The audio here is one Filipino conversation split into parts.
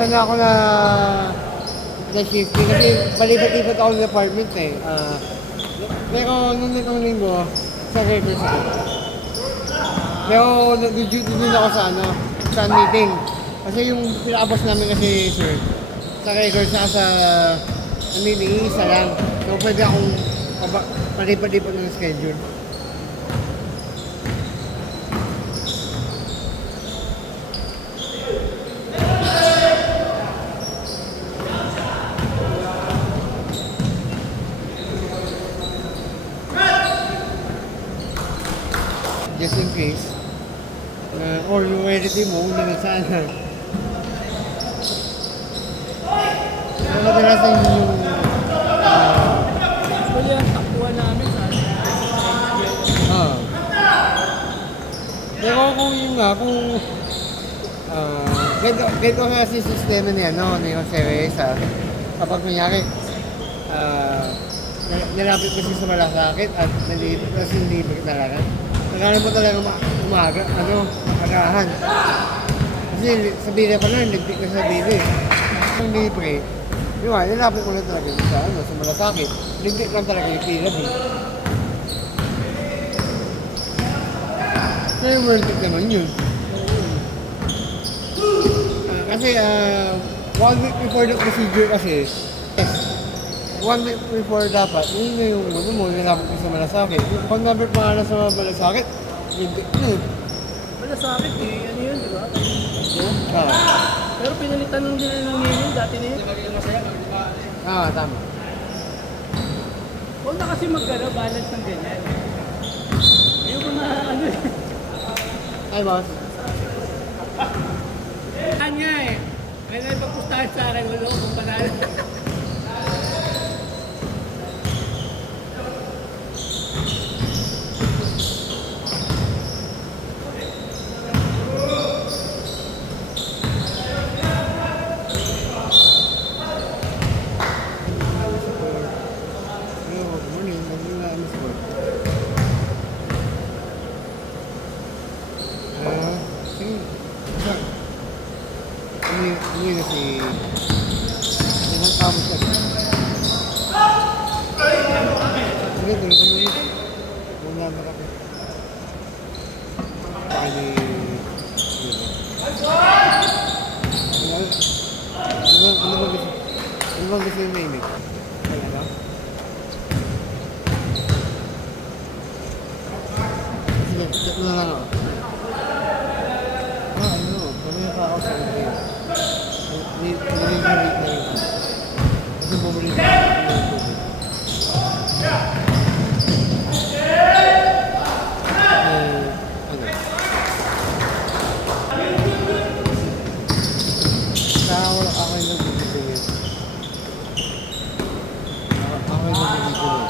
sana ako na shifting kasi palipat-lipat ako ng apartment eh. Pero nung nitong linggo, sa records ako. Pero nag-duty din ako sa meeting. Kasi yung pinaka-boss namin kasi sir, sa records saka sa meeting, isa lang. So pwede akong palipat-lipat ng schedule. Just in case. Or yung editing mo, hindi na sana. So, kadalasan yung Actually, ang takbuhan namin sa pero kung yun nga, kung ganito kasi sistema niya, no, ni Jose Reyes, kapag kunyari, nilapit kasi sa malasakit at nalipit kasi nalipit talaga. Naghanap mo talaga agahan. Kasi sa bida pa lang, nagpik na sa bida eh. Kung libre, di ba, nilapit mo lang talaga sa malasakit. Nagpik lang talaga yung pila eh. Pero worth it naman yun. Kasi 1 week before the procedure kasi, 1 week before dapat, yun na yung ano mo, nilapit mo sa malasakit. Pag number pa na sa malasakit, malasakit eh, ano yun, di ba? Ah, Pero pinalitan nung nila ng nilin, dati na yun. tama. Huwag na kasi balance ng ganyan. Yung mga ano eh. Ay, boss. Kanya eh. May nagpagpustahan sa akin, wala kung panalo. Ini kasi isang tamo siya. Sige, tuloy ko muna. Muna na ako. Ano ba gusto yung mainit? Wala na? Sige, check na lang ako. Pamilya pa ako sa inyo. Nililigit na rin. Kasi bumalik na ako. Saka wala ako yung nagbibigay. Ako yung nagbibigay.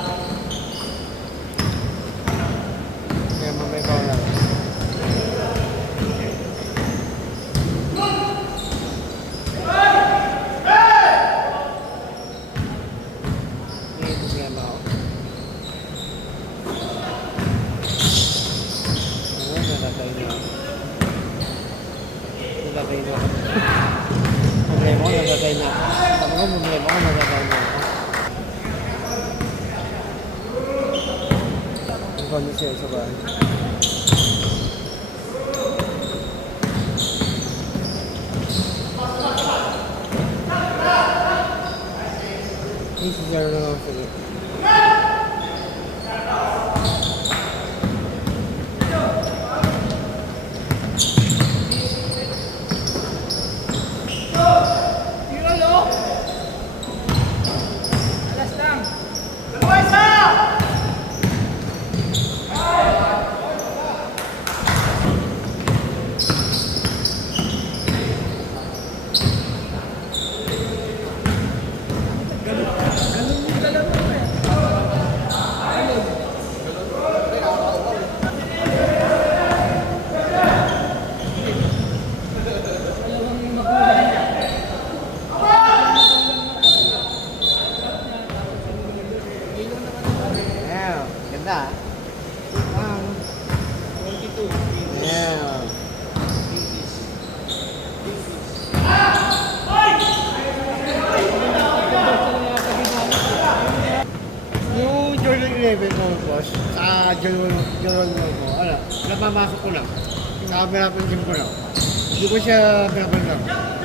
Kaya mamay pa wala. Natatay na ako. Problema ko, natatay na ako. Sabi ko, problema ko, natatay na ako. Ang kanya siya sa bahay. Si Zero na lang sila. Ganun yung dalawa. 11 ko, boss. Sa Jolon ko. Ano, napamasok ko lang. Sa camera gym ko lang. Hindi ko siya pinapansin.